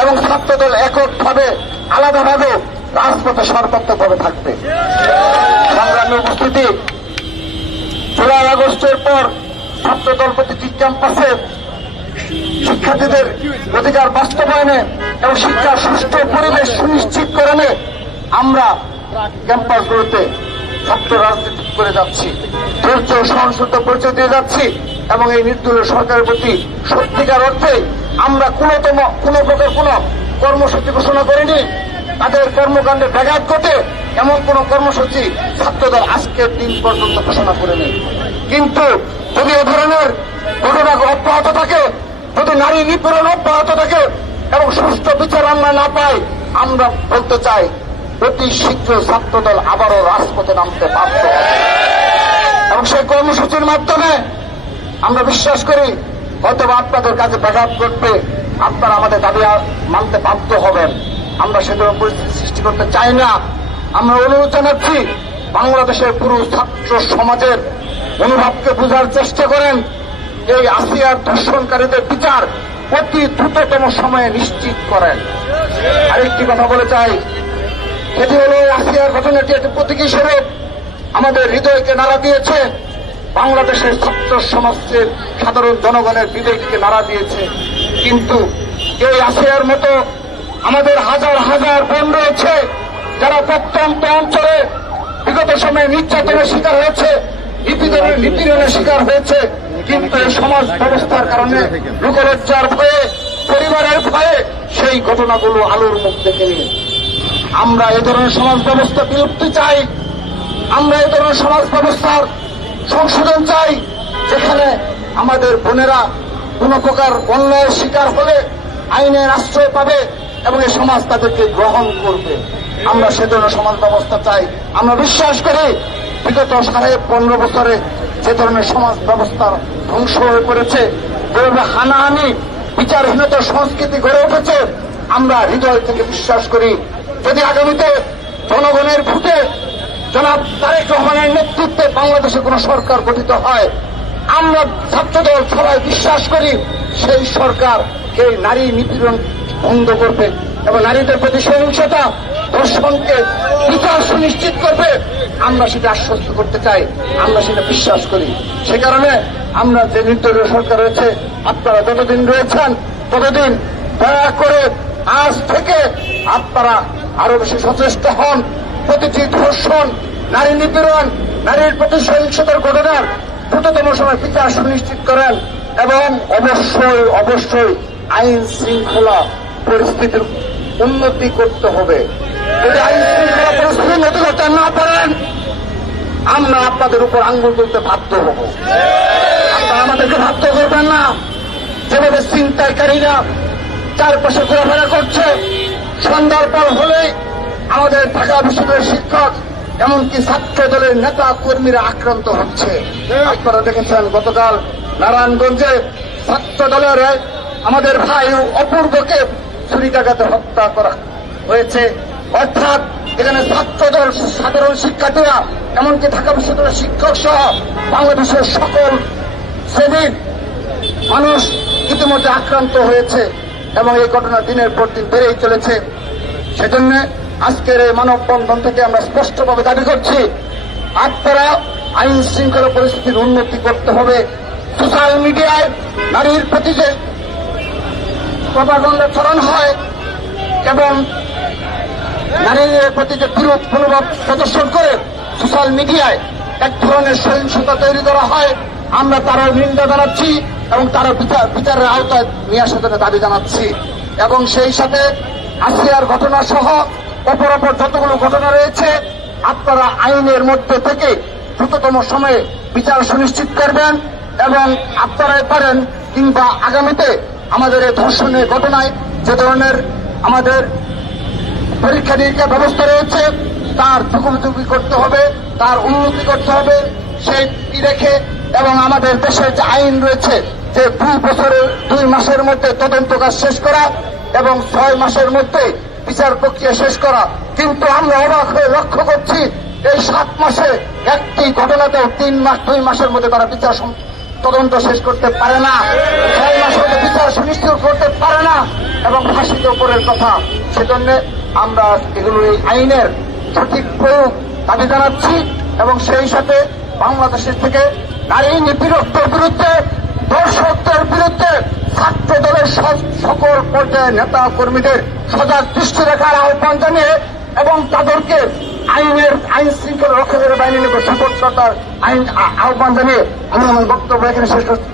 এবং ছাত্রদল এককভাবে আলাদাভাবে রাজপথে সর্বাত্মকভাবে থাকবে। সংগ্রামী উপস্থিতি, জুলাই আগস্টের পর ছাত্রদল প্রতিটি ক্যাম্পাসে শিক্ষার্থীদের অধিকার বাস্তবায়নে এবং শিক্ষার সুষ্ঠু পরিবেশ সুনিশ্চিত করণে আমরা ক্যাম্পাসগুলোতে ছাত্র রাজনীতি করে যাচ্ছি, ধৈর্য সহনশীলতা পরিচয় দিয়ে যাচ্ছি এবং এই নির্দলীয় সরকারের প্রতি সত্যিকার অর্থে আমরা কোনো প্রকার কোন কর্মসূচি ঘোষণা করিনি। তাদের কর্মকাণ্ডে ব্যাঘাত ঘটে এমন কোন কর্মসূচি ছাত্রদল আজকের দিন পর্যন্ত ঘোষণা করেনি। কিন্তু যদি এ ধরনের ঘটনা অব্যাহত থাকে, যদি নারী নিপীড়ন অব্যাহত থাকে এবং সুষ্ঠু বিচার আমরা না পাই, আমরা বলতে চাই অতি শীঘ্র ছাত্রদল আবারও রাজপথে নামতে বাধ্য হবে এবং সেই কর্মসূচির মাধ্যমে আমরা বিশ্বাস করি হয়তো আপনাদের কাছে ব্যাঘাত ঘটবে, আপনারা আমাদের দাবি মানতে বাধ্য হবেন। আমরা সে ধরনের পরিস্থিতি সৃষ্টি করতে চাই না। আমরা অনুরোধ জানাচ্ছি বাংলাদেশের পুরো ছাত্র সমাজের মনোভাবকে বোঝার চেষ্টা করেন। এই আসিয়ার ধর্ষণকারীদের বিচার অতি দ্রুততম সময়ে নিশ্চিত করেন। আরেকটি কথা বলে চাই, সেটি হল আসিয়ার ঘটনাটি একটি প্রতীক হিসেবে আমাদের হৃদয়কে নাড়া দিয়েছে, বাংলাদেশের ছাত্র সমাজের সাধারণ জনগণের বিবেককে নাড়া দিয়েছে। কিন্তু এই আসিয়ার মতো আমাদের হাজার হাজার বোন রয়েছে যারা প্রত্যন্ত অঞ্চলে বিগত সময়ে নির্যাতনের শিকার হয়েছে, নিপীড়নের শিকার হয়েছে, কিন্তু এই সমাজ ব্যবস্থার কারণে লোকলজ্জার ভয়ে, পরিবারের ভয়ে সেই ঘটনাগুলো আলোর মুখ দেখেনি। আমরা এ ধরনের সমাজ ব্যবস্থা বিলুপ্তি চাই। আমরা এ ধরনের সমাজ ব্যবস্থার সংশোধন চাই, যেখানে আমাদের বোনেরা কোন প্রকার অন্যায়ের শিকার হলে আইনের আশ্রয় পাবে এবং এই সমাজ তাদেরকে গ্রহণ করবে। আমরা সে ধরনের সমাজ ব্যবস্থা চাই। আমরা বিশ্বাস করি বিগত 15.5 বছরে যে ধরনের সমাজ ব্যবস্থা ধ্বংস হয়ে পড়েছে, যেভাবে হানাহানি বিচারহীনতার সংস্কৃতি গড়ে উঠেছে, আমরা হৃদয় থেকে বিশ্বাস করি যদি আগামীতে জনগণের ভোটে জনাব তারেক রহমানের নেতৃত্বে বাংলাদেশে কোন সরকার গঠিত হয়, আমরা ছাত্রদল সবাই বিশ্বাস করি সেই সরকার এই নারী নিপীড়ন বন্ধ করবে এবং নারীদের প্রতি সহিংসতা ধর্ষণকে বিচার সুনিশ্চিত করবে। আমরা সেটা আশ্বস্ত করতে চাই, আমরা সেটা বিশ্বাস করি। সে কারণে আমরা যে নির্দলীয় সরকার রয়েছে, আপনারা যতদিন রয়েছেন ততদিন দয়া করে আজ থেকে আপনারা আরো বেশি সচেষ্ট হন। প্রতিটি ধর্ষণ, নারী নিপীড়ন, নারীর প্রতি সহিংসতার ঘটনার দ্রুততম সময় বিচার সুনিশ্চিত করেন এবং অবশ্যই আইন শৃঙ্খলা পরিস্থিতির উন্নতি করতে হবে। যদি আইন শৃঙ্খলা পরিস্থিতি উন্নতি করতে না পারেন, আমরা আপনাদের উপর আঙ্গুল তুলতে বাধ্য হব। আপনারা আমাদেরকে বাধ্য করবেন না। যেভাবে ছিনতাইকারীরা চারপাশে ঘোরাফেরা করছে, সন্ধ্যার পর হলে আমাদের ঢাকা বিশ্ববিদ্যালয়ের শিক্ষক এমনকি ছাত্র দলের নেতা কর্মীরা আক্রান্ত হচ্ছে। আপনারা দেখেছেন গতকাল নারায়ণগঞ্জে ছাত্র দলের আমাদের ভাই অপূর্বকে ছুরিকাঘাতে হত্যা করা হয়েছে। অর্থাৎ এখানে ছাত্রদল, সাধারণ শিক্ষার্থীরা, এমনকি ঢাকা বিশ্ববিদ্যালয়ের শিক্ষক সহ বাংলাদেশের সকল শ্রেণীর মানুষ ইতিমধ্যে আক্রান্ত হয়েছে এবং এই ঘটনা দিনের পর দিন বেড়েই চলেছে। সেজন্য আজকের এই মানববন্ধন থেকে আমরা স্পষ্টভাবে দাবি করছি, আপনারা আইন শৃঙ্খলা পরিস্থিতির উন্নতি করতে হবে। সোশ্যাল মিডিয়ায় নারীর প্রতি যে প্রপাগান্ডা ছড়ানো হয় এবং নারীদের প্রতি যে বিরূপ মনোভাব প্রদর্শন করে সোশ্যাল মিডিয়ায় এক ধরনের সহিংসতা তৈরি করা হয়, আমরা তারও নিন্দা জানাচ্ছি এবং তারা বিচারের আওতায় নিয়ে আসার জন্য দাবি জানাচ্ছি। এবং সেই সাথে আসিয়ার ঘটনা সহ অপর যতগুলো ঘটনা রয়েছে, আপনারা আইনের মধ্যে থেকে দ্রুততম সময়ে বিচার সুনিশ্চিত করবেন এবং আপনারাই পারেন কিংবা আগামীতে আমাদের এই ধর্ষণের ঘটনায় যে ধরনের আমাদের পরীক্ষা নিরীক্ষা ব্যবস্থা রয়েছে তার যুগোপযোগী করতে হবে, তার উন্নতি করতে হবে সেই রেখে, এবং আমাদের দেশের যে আইন রয়েছে যে 2 মাসের মধ্যে তদন্ত কাজ শেষ করা এবং 6 মাসের মধ্যে বিচার প্রক্রিয়া শেষ করা। কিন্তু আমরা অবাক হয়ে লক্ষ্য করছি এই 7 মাসে একটি ঘটনাতেও 2 মাসের মধ্যে তারা বিচার তদন্ত শেষ করতে পারে না, 6 মাস হতে বিচার সুনিশ্চিত করতে পারে না এবং ফাঁসিতে উপরের কথা। সেজন্য আমরা এগুলো এই আইনের সঠিক প্রয়োগ দাবি জানাচ্ছি এবং সেই সাথে বাংলাদেশের থেকে নারী নিপীড়কদের বিরুদ্ধে, দর্শকদের বিরুদ্ধে ছাত্র দলের সকল পর্যায়ের নেতা কর্মীদের সজাগ দৃষ্টি রাখার আহ্বান জানিয়ে এবং তাদেরকে আইন শৃঙ্খলা রক্ষাকারী বাহিনীর সাপোর্ট করার আহ্বান জানিয়ে আমি আমার বক্তব্য এখানে শেষ করছি।